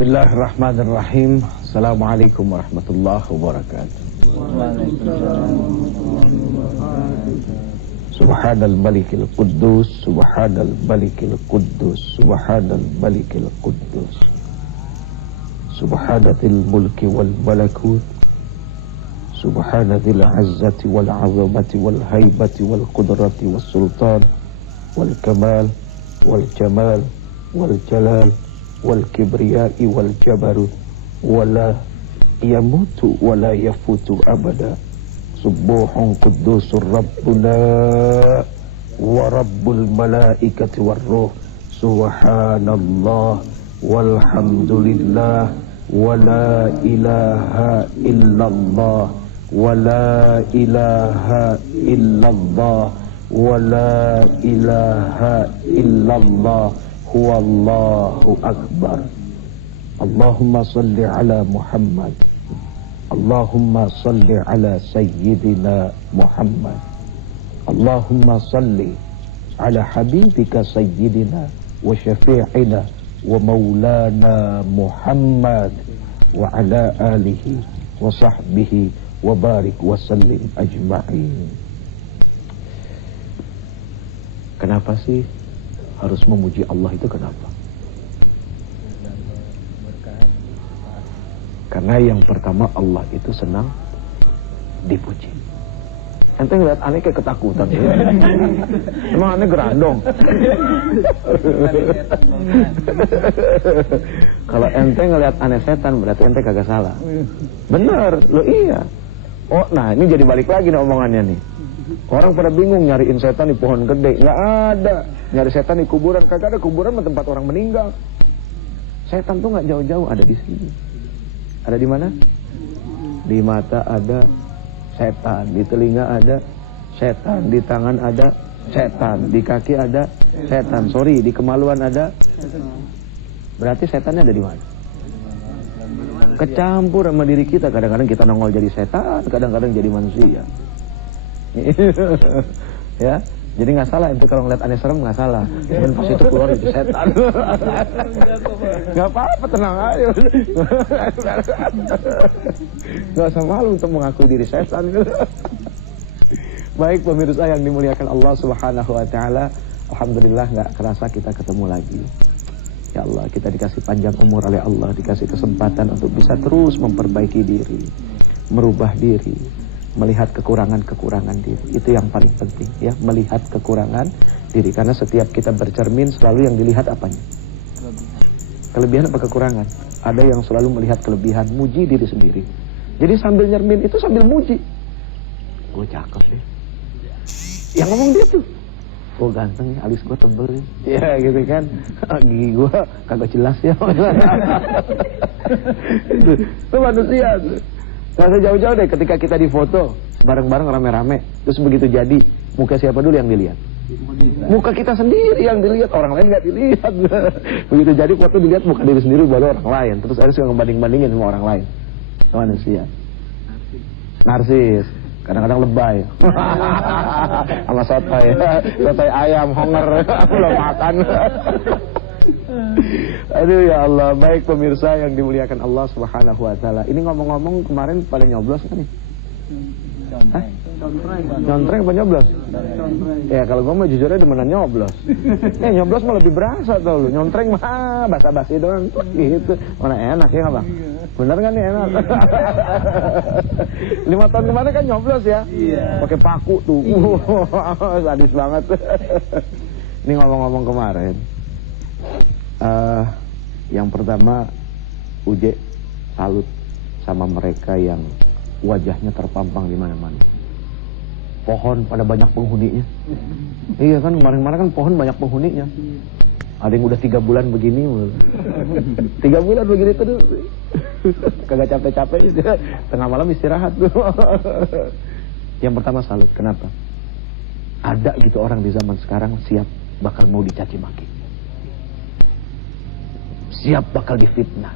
Bismillahirrahmanirrahim. Assalamualaikum warahmatullahi wabarakatuh. Subhanal malikil quddus, subhanal malikil quddus, subhanal malikil quddus, subhanatil mulki wal malakut, subhanatil azzati wal azamati wal haibati wal qudrati wal sultan wal kamal wal jamal wal jalal wal kibriyai wal jabarut wala yamutu wala yafutu abada. Subuhun quddusur rabbuna wa rabbul malaikati war ruh. Subhanallah walhamdulillah wa la ilaha illallah wa la ilaha illallah wa la ilaha illallah huwallahu akbar. Allahumma salli ala Muhammad, Allahumma salli ala Sayyidina Muhammad, Allahumma salli ala Habibika Sayyidina wa Syafi'ina wa Maulana Muhammad wa ala alihi wa sahbihi wa barik wa sallim ajma'in. Kenapa sih harus memuji Allah itu, kenapa? Karena yang pertama Allah itu senang dipuji. Ente ngeliat aneh kayak ketakutan ya? Emang aneh gerandong? Kalau ente ngeliat aneh setan berarti ente kagak salah. Bener, lo iya. Oh, nah ini jadi balik lagi nih omongannya nih. Orang pada bingung nyariin setan di pohon gede, nggak ada. Nyari setan di kuburan, kagak ada. Kuburan tempat orang meninggal. Setan tuh nggak jauh-jauh, ada di sini. Ada di mana? Di mata ada setan, di telinga ada setan, di tangan ada setan, di kaki ada setan. Sorry, di kemaluan ada. Berarti setannya ada di mana? Kecampur sama diri kita. Kadang-kadang kita nongol jadi setan, kadang-kadang jadi manusia. Ya, jadi nggak salah ente kalau ngeliat aneh serem, nggak salah. Dan pas itu keluar jadi setan. Nggak apa-apa, tenang aja. Nggak usah malu untuk mengakui diri setan. Baik pemirsa yang dimuliakan Allah Subhanahu Wa Taala, alhamdulillah nggak kerasa kita ketemu lagi. Ya Allah, kita dikasih panjang umur oleh Allah, dikasih kesempatan untuk bisa terus memperbaiki diri, merubah diri, melihat kekurangan-kekurangan diri. Itu yang paling penting ya, melihat kekurangan diri. Karena setiap kita bercermin selalu yang dilihat apanya? Kelebihan apa kekurangan? Ada yang selalu melihat kelebihan, muji diri sendiri. Jadi sambil nyermin itu sambil muji. Gue cakep ya. Yang ngomong dia tuh, oh ganteng ya, alis gue tebel ya. Ya gitu kan. Gigi gue kagak jelas ya. Itu manusia tuh. Nggak jauh-jauh deh ketika kita difoto bareng-bareng rame-rame, terus begitu jadi muka siapa dulu yang dilihat? Muka kita sendiri yang dilihat, orang lain nggak dilihat. Begitu jadi foto dilihat muka diri sendiri baru orang lain, terus akhirnya suka ngebanding-bandingin sama orang lain. Manusia narsis, kadang-kadang lebay. Sama sotoy, sotoy ayam honger belum makan. Aduh ya Allah. Baik pemirsa yang dimuliakan Allah Subhanahu Wa Taala. Ini ngomong-ngomong kemarin pada nyoblos kan nih? Nyontreng apa nyoblos? Ya kalau gue mah jujurnya demenan nyoblos. Nyoblos mah lebih berasa tau lu. Nyontreng mah basa-basi doang gitu. Mana enak ya nggak bang? Bener kan nih enak? 5 tahun kemarin kan nyoblos ya? Pakai paku tuh. Sadis banget. Ini ngomong-ngomong kemarin. Yang pertama Uje salut sama mereka yang wajahnya terpampang di mana-mana. Pohon pada banyak penghuninya. Iya kan kemarin-kemarin kan pohon banyak penghuninya. Ada yang udah 3 bulan begini. 3 bulan begini tuh. Kagak capek-capek. Tengah malam istirahat tuh. Yang pertama salut. Kenapa? Ada gitu orang di zaman sekarang siap bakal mau dicaci maki. Siap bakal difitnah.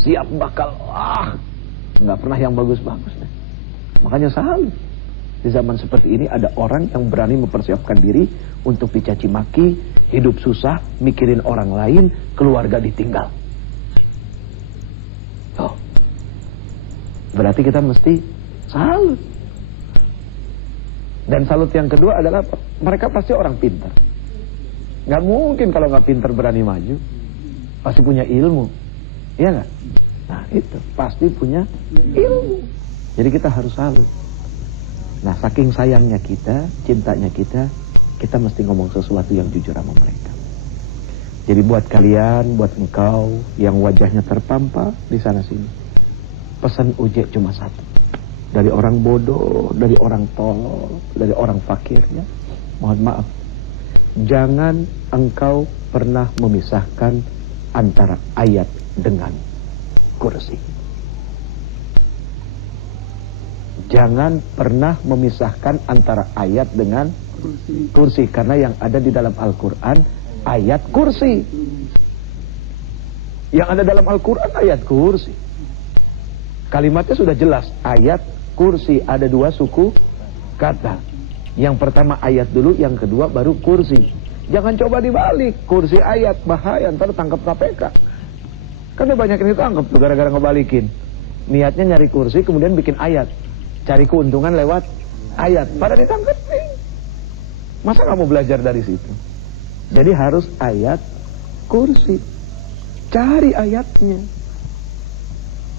Siap bakal nggak pernah yang bagus-bagus. Makanya salut. Di zaman seperti ini ada orang yang berani mempersiapkan diri untuk dicaci maki, hidup susah, mikirin orang lain, keluarga ditinggal. Oh. Berarti kita mesti salut. Dan salut yang kedua adalah mereka pasti orang pintar. Gak mungkin kalau gak pintar berani maju. Pasti punya ilmu. Iya gak? Nah itu, pasti punya ilmu. Jadi kita harus salut. Nah saking sayangnya kita, cintanya kita mesti ngomong sesuatu yang jujur sama mereka. Jadi buat kalian, buat engkau yang wajahnya terpampang di sana sini, pesan ujek cuma satu. Dari orang bodoh, dari orang tolol, dari orang fakirnya, mohon maaf, jangan engkau pernah memisahkan antara ayat dengan kursi. Jangan pernah memisahkan antara ayat dengan kursi. Karena yang ada di dalam Al-Quran ayat kursi. Yang ada dalam Al-Quran ayat kursi. Kalimatnya sudah jelas, ayat kursi. Ada dua suku kata. Yang pertama ayat dulu, yang kedua baru kursi. Jangan coba dibalik, kursi ayat, bahaya, ntar tangkap KPK. Kan banyak yang ditangkap tuh gara-gara ngebalikin. Niatnya nyari kursi kemudian bikin ayat, cari keuntungan lewat ayat, pada ditangkap nih. Masa kamu belajar dari situ? Jadi harus ayat kursi. Cari ayatnya.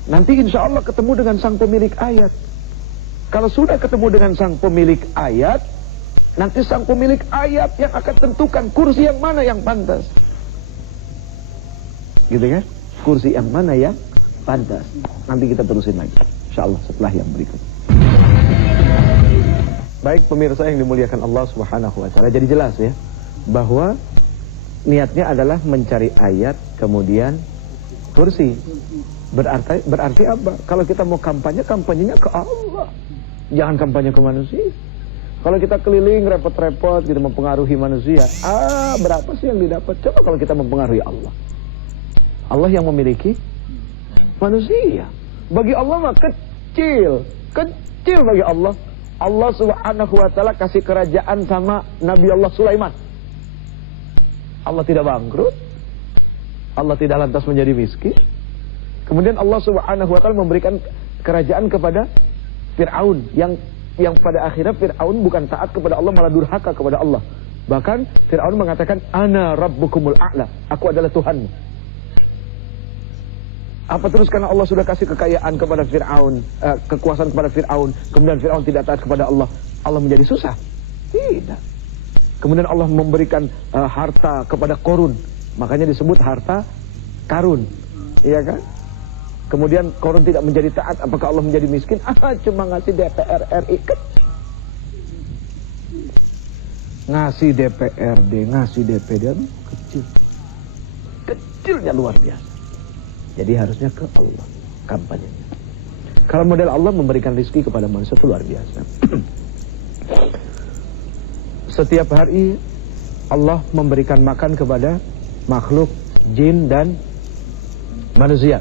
Nanti insya Allah ketemu dengan sang pemilik ayat. Kalau sudah ketemu dengan sang pemilik ayat, nanti sang pemilik ayat yang akan tentukan kursi yang mana yang pantas. Gitu kan? Kursi yang mana yang pantas. Nanti kita terusin lagi, insya Allah setelah yang berikut. Baik pemirsa yang dimuliakan Allah Subhanahu wa Ta'ala, jadi jelas ya bahwa niatnya adalah mencari ayat kemudian kursi. Berarti apa? Kalau kita mau kampanye, kampanyenya ke Allah, jangan kampanye ke manusia. Kalau kita keliling repot-repot gitu mempengaruhi manusia, berapa sih yang didapat? Coba kalau kita mempengaruhi Allah. Allah yang memiliki manusia. Bagi Allah mah kecil bagi Allah. Allah Subhanahu wa Ta'ala kasih kerajaan sama Nabi Allah Sulaiman. Allah tidak bangkrut. Allah tidak lantas menjadi miskin. Kemudian Allah Subhanahu wa Ta'ala memberikan kerajaan kepada Fir'aun yang pada akhirnya Fir'aun bukan taat kepada Allah, malah durhaka kepada Allah. Bahkan Fir'aun mengatakan, "Ana rabbukumul a'la." Aku adalah Tuhanmu. Apa terus karena Allah sudah kasih kekayaan kepada Fir'aun, kekuasaan kepada Fir'aun, kemudian Fir'aun tidak taat kepada Allah, Allah menjadi susah? Tidak. Kemudian Allah memberikan harta kepada Korun, makanya disebut harta karun, iya kan? Kemudian Korun tidak menjadi taat, apakah Allah menjadi miskin? Cuma ngasih DPR RI, ngasih DPRD, ngasih DPD, kecilnya luar biasa. Jadi harusnya ke Allah kampanyenya. Kalau model Allah memberikan rezeki kepada manusia itu luar biasa. Setiap hari Allah memberikan makan kepada makhluk jin dan manusia.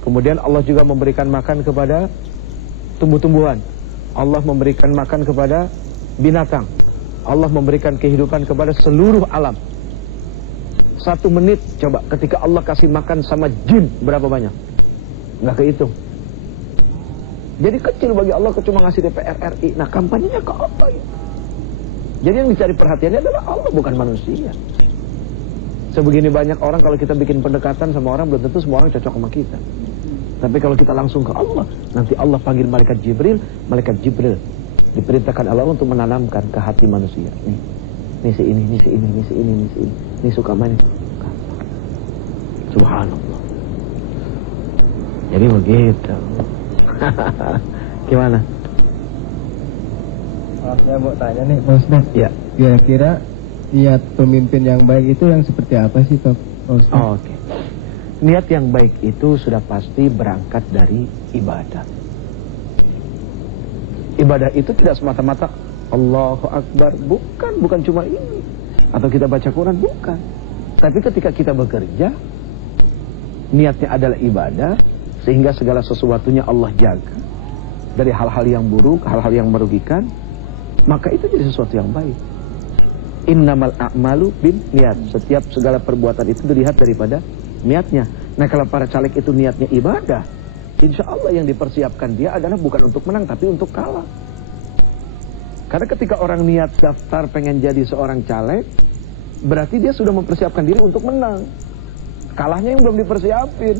Kemudian Allah juga memberikan makan kepada tumbuh-tumbuhan. Allah memberikan makan kepada binatang. Allah memberikan kehidupan kepada seluruh alam. 1 menit coba ketika Allah kasih makan sama jin berapa banyak? Nggak kehitung. Jadi kecil bagi Allah cuma ngasih DPR RI. Nah kampanyenya ke apa ya? Jadi yang dicari perhatiannya adalah Allah, bukan manusia. Sebegini banyak orang, kalau kita bikin pendekatan sama orang, belum tentu semua orang cocok sama kita. Tapi kalau kita langsung ke Allah, nanti Allah panggil malaikat Jibril diperintahkan Allah untuk menanamkan ke hati manusia. Ini si ini, ini si ini, ini si ini, ini si ini. Ini suka main. Subhanallah. Jadi begitu. Gimana? Saya mau tanya nih Pak Ustaz. Ya. Kira-kira niat pemimpin yang baik itu yang seperti apa sih Pak Ustaz? Oke. Niat yang baik itu sudah pasti berangkat dari ibadah. Ibadah itu tidak semata-mata Allahu Akbar, bukan cuma ini. Atau kita baca Quran, bukan. Tapi ketika kita bekerja, niatnya adalah ibadah, sehingga segala sesuatunya Allah jaga dari hal-hal yang buruk, hal-hal yang merugikan, maka itu jadi sesuatu yang baik. Innamal a'malu bin niat. Setiap segala perbuatan itu dilihat daripada niatnya. Nah kalau para caleg itu niatnya ibadah, insya Allah yang dipersiapkan dia adalah bukan untuk menang tapi untuk kalah. Karena ketika orang niat daftar pengen jadi seorang caleg, berarti dia sudah mempersiapkan diri untuk menang. Kalahnya yang belum dipersiapin.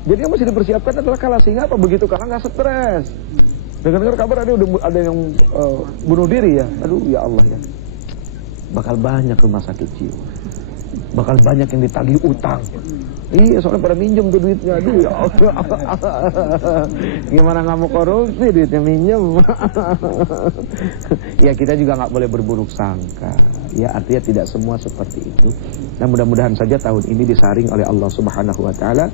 Jadi yang mesti dipersiapkan adalah kalah, sehingga apa? Begitu kalah nggak stres. Dengar kabar ada yang bunuh diri ya. Aduh ya Allah ya. Bakal banyak rumah sakit jiwa. Bakal banyak yang ditagih utang. Iya, soalnya pada minjem tuh duitnya. Aduh ya Allah. Gimana nggak mau korupsi, duitnya minjem. Ya kita juga nggak boleh berburuk sangka. Ya artinya tidak semua seperti itu. Dan mudah-mudahan saja tahun ini disaring oleh Allah Subhanahu Wa Taala,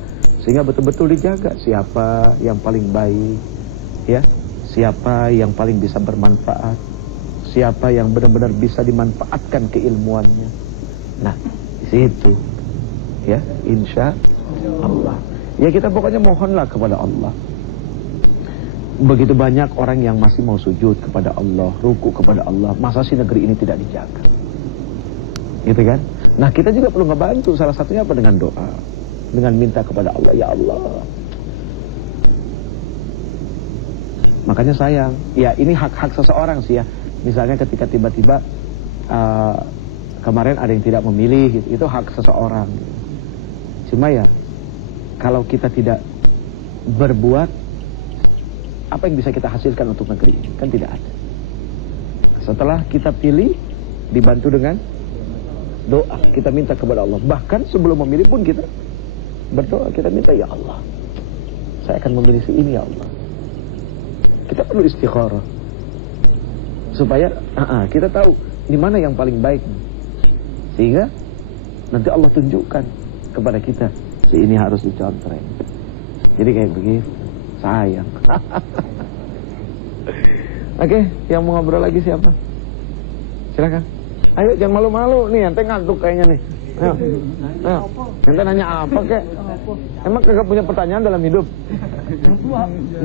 sehingga betul-betul dijaga siapa yang paling baik, ya, siapa yang paling bisa bermanfaat, siapa yang benar-benar bisa dimanfaatkan keilmuannya. Nah, di situ, ya, insya Allah. Ya kita pokoknya mohonlah kepada Allah. Begitu banyak orang yang masih mau sujud kepada Allah, ruku kepada Allah. Masa sih negeri ini tidak dijaga? Gitu kan? Nah kita juga perlu ngebantu. Salah satunya apa? Dengan doa, dengan minta kepada Allah, ya Allah. Makanya sayang, ya ini hak-hak seseorang sih ya. Misalnya ketika tiba-tiba kemarin ada yang tidak memilih, gitu. Itu hak seseorang. Gitu. Cuma ya, kalau kita tidak berbuat, apa yang bisa kita hasilkan untuk negeri ini? Kan tidak ada. Setelah kita pilih, dibantu dengan doa, kita minta kepada Allah. Bahkan sebelum memilih pun kita berdoa, kita minta, ya Allah, saya akan memilih si ini ya Allah. Kita perlu istikharah supaya kita tahu di mana yang paling baik, sehingga nanti Allah tunjukkan kepada kita si ini harus dicontreng. Jadi kayak begitu. Sayang. Oke, yang mau ngobrol lagi siapa? Silakan. Ayo jangan malu-malu nih, ente ngantuk kayaknya nih. Ayo. Ente nanya apa kek? Emang kagak punya pertanyaan dalam hidup?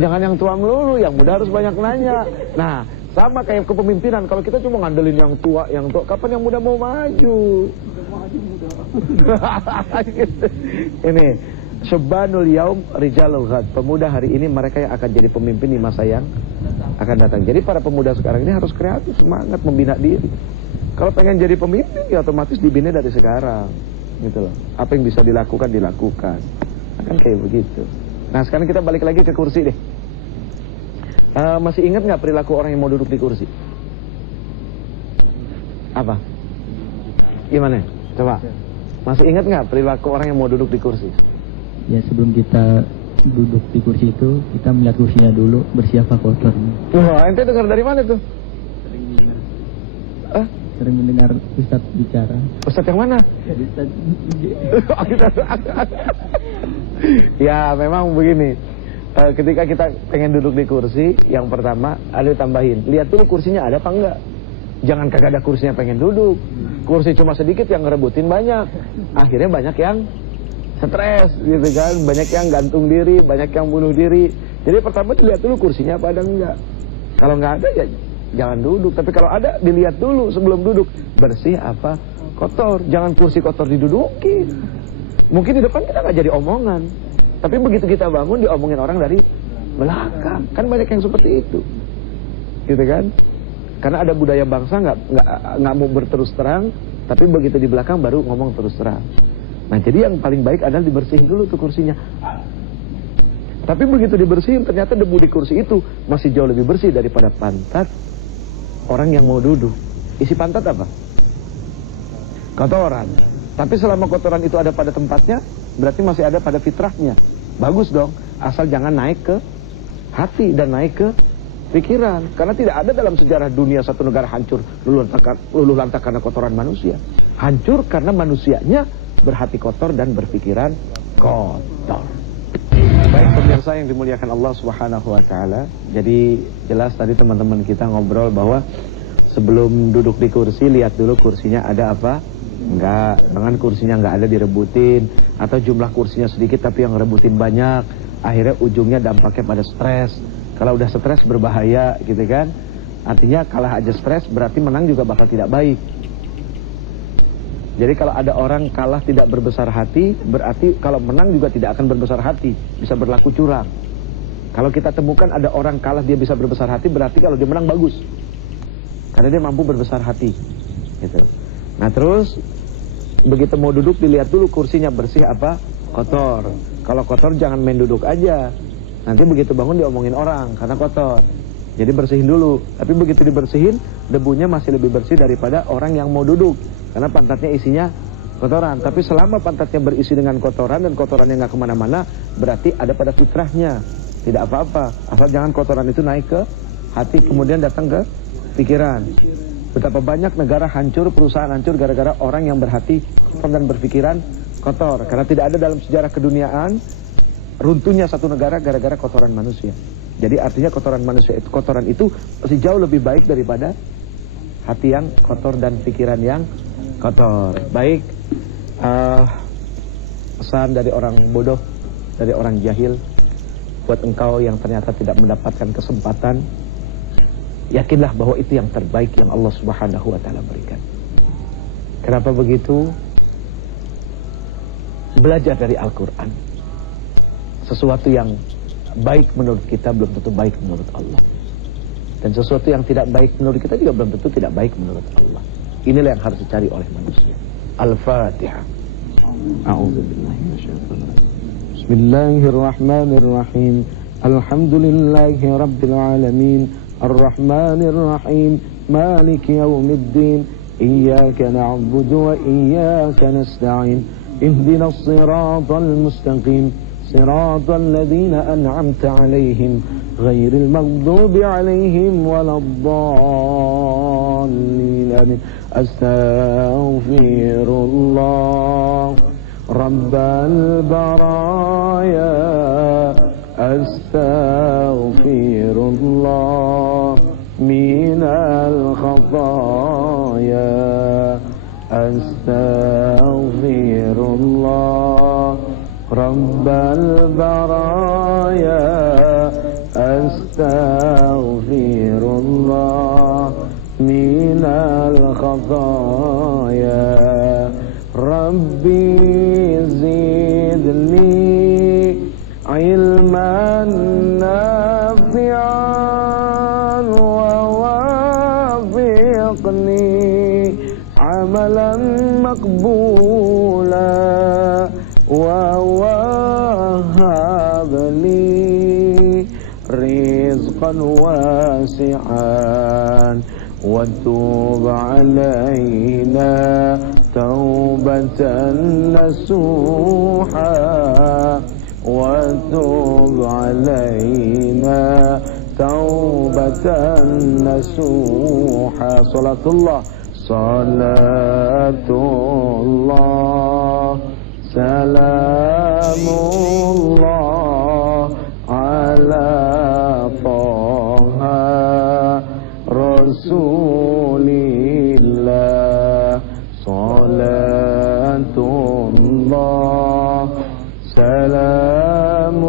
Jangan yang tua melulu, yang muda harus banyak nanya. Nah, sama kayak kepemimpinan. Kalau kita cuma ngandelin yang tua, kapan yang muda mau maju? Ini Syabbanul yaum rijalul ghad. Pemuda hari ini mereka yang akan jadi pemimpin di masa yang akan datang. Jadi para pemuda sekarang ini harus kreatif, semangat membina diri. Kalau pengen jadi pemimpin ya otomatis dibina dari sekarang, gitu loh. Apa yang bisa dilakukan dilakukan. Akan kayak begitu. Nah sekarang kita balik lagi ke kursi deh. Masih ingat nggak perilaku orang yang mau duduk di kursi? Apa? Gimana? Coba. Masih ingat nggak perilaku orang yang mau duduk di kursi? Ya sebelum kita duduk di kursi itu, kita melihat kursinya dulu bersih apa kotor. Wah, ente dengar dari mana tuh? Sering mendengar Ustadz bicara. Ustadz yang mana? Ya memang begini. Ketika kita pengen duduk di kursi, yang pertama ada ditambahin, lihat dulu kursinya ada apa enggak. Jangan kagak ada kursinya pengen duduk. Kursi cuma sedikit yang ngerebutin banyak. Akhirnya banyak yang stres gitu kan, banyak yang gantung diri, banyak yang bunuh diri. Jadi pertama dilihat dulu kursinya apa ada enggak. Kalau enggak ada ya jangan duduk. Tapi kalau ada dilihat dulu sebelum duduk, bersih apa kotor. Jangan kursi kotor diduduki. Mungkin di depan kita nggak jadi omongan, tapi begitu kita bangun diomongin orang dari belakang. Kan banyak yang seperti itu, gitu kan? Karena ada budaya bangsa nggak mau berterus terang, tapi begitu di belakang baru ngomong terus terang. Nah jadi yang paling baik adalah dibersihin dulu tuh kursinya. Tapi begitu dibersihin ternyata debu di kursi itu masih jauh lebih bersih daripada pantat orang yang mau duduk. Isi pantat apa? Kotoran. Tapi selama kotoran itu ada pada tempatnya, berarti masih ada pada fitrahnya. Bagus dong, asal jangan naik ke hati dan naik ke pikiran. Karena tidak ada dalam sejarah dunia satu negara hancur luluh lantak karena kotoran manusia. Hancur karena manusianya berhati kotor dan berpikiran kotor. Baik pemirsa yang dimuliakan Allah Subhanahu wa taala. Jadi jelas tadi teman-teman kita ngobrol bahwa sebelum duduk di kursi lihat dulu kursinya ada apa? Enggak, dengan kursinya enggak ada direbutin, atau jumlah kursinya sedikit tapi yang ngerebutin banyak. Akhirnya ujungnya dampaknya pada stres. Kalau udah stres berbahaya gitu kan. Artinya kalah aja stres berarti menang juga bakal tidak baik. Jadi kalau ada orang kalah tidak berbesar hati, berarti kalau menang juga tidak akan berbesar hati, bisa berlaku curang. Kalau kita temukan ada orang kalah dia bisa berbesar hati, berarti kalau dia menang bagus, karena dia mampu berbesar hati gitu. Nah terus begitu mau duduk dilihat dulu kursinya bersih apa kotor. Kalau kotor jangan main duduk aja, nanti begitu bangun diomongin orang karena kotor. Jadi bersihin dulu. Tapi begitu dibersihin, debunya masih lebih bersih daripada orang yang mau duduk, karena pantatnya isinya kotoran. Tapi selama pantatnya berisi dengan kotoran dan kotorannya nggak kemana-mana, berarti ada pada fitrahnya, tidak apa-apa. Asal jangan kotoran itu naik ke hati kemudian datang ke pikiran. Betapa banyak negara hancur, perusahaan hancur gara-gara orang yang berhati kotor dan berpikiran kotor. Karena tidak ada dalam sejarah keduniaan runtuhnya satu negara gara-gara kotoran manusia. Jadi artinya kotoran itu masih jauh lebih baik daripada hati yang kotor dan pikiran yang kotor. Baik, pesan dari orang bodoh, dari orang jahil, buat engkau yang ternyata tidak mendapatkan kesempatan, yakinlah bahwa itu yang terbaik yang Allah Subhanahu wa Ta'ala berikan. Kenapa begitu? Belajar dari Al-Quran. Sesuatu yang baik menurut kita belum tentu baik menurut Allah, dan sesuatu yang tidak baik menurut kita juga belum tentu tidak baik menurut Allah. Inilah yang harus dicari oleh manusia. Al-Fatihah. A'udzubillahi minasyaitonir rajim. Bismillahirrahmanirrahim. Alhamdulillahi rabbil alamin. Ar-Rahmanir Rahim. Maliki yaumiddin. Iyyaka na'budu wa iyyaka nasta'in. Ihdinas siratal mustaqim. صراط الذين أنعمت عليهم غير المغضوب عليهم ولا الضالين آمين. أستغفر الله رب البرايا أستغفر الله من الخطايا أستغفر الله رب البرايا أستغفر الله من الخطايا ربي زدني علما نافعا ووافقني عملا مقبولا ووهب لي رزقا واسعا وتوب علينا توبة نصوحا وتوب علينا توبة نصوحا. صلاة الله صلاة الله سلام الله على طه رسول الله. صلاة الله سلام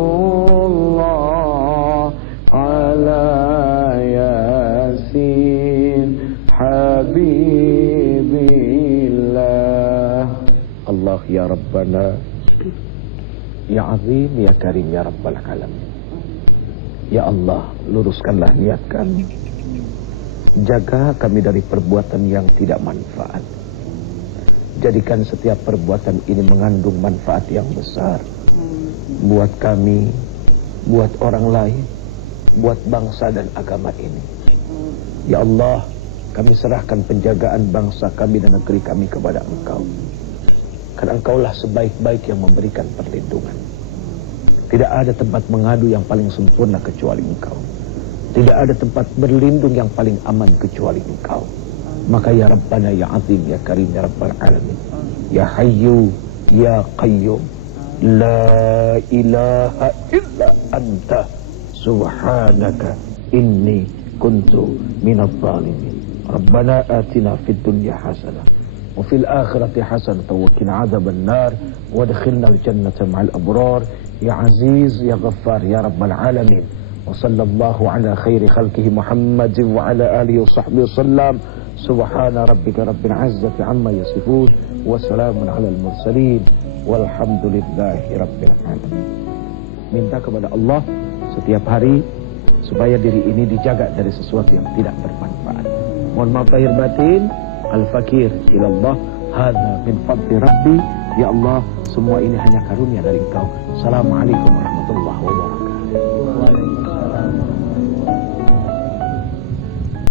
الله على ياسين حبيب الله. Allah ya Rabbana, ya Azim, ya Karim, ya Rabbal Alamin. Ya Allah, luruskanlah niat kami. Jaga kami dari perbuatan yang tidak manfaat. Jadikan setiap perbuatan ini mengandung manfaat yang besar. Buat kami, buat orang lain, buat bangsa dan agama ini. Ya Allah, kami serahkan penjagaan bangsa kami dan negeri kami kepada Engkau. Karena Engkaulah sebaik-baik yang memberikan perlindungan. Tidak ada tempat mengadu yang paling sempurna kecuali Engkau. Tidak ada tempat berlindung yang paling aman kecuali Engkau. Maka ya Rabbana, ya Azim, ya Karim, ya Rabbal Alamin, ya Hayyu, ya Qayyum, la ilaha illa anta subhanaka inni kuntu minadh dhalimin. Rabbana atina fid dunya hasanah wa fil akhirati hasanah wa qina adzaban nar wa adkhilna al jannata ma'al abrar. Ya Aziz, ya Ghaffar, ya Rabbal Alamin. Wa sallallahu ala khairi khalqihi Muhammadin wa ala alihi wa sahbihi wasallam. Subhana rabbika rabbil izzati amma yasifun. Wassalamun alal mursalin. Walhamdulillahi rabbil alamin. Minta kepada Allah setiap hari supaya diri ini dijaga dari sesuatu yang tidak bermanfaat. Mohon maaf lahir batin. Al-fakir ilallah, hadza min fadli rabbi. Ya Allah, semua ini hanya karunia dari Engkau. Assalamualaikum warahmatullahi wabarakatuh.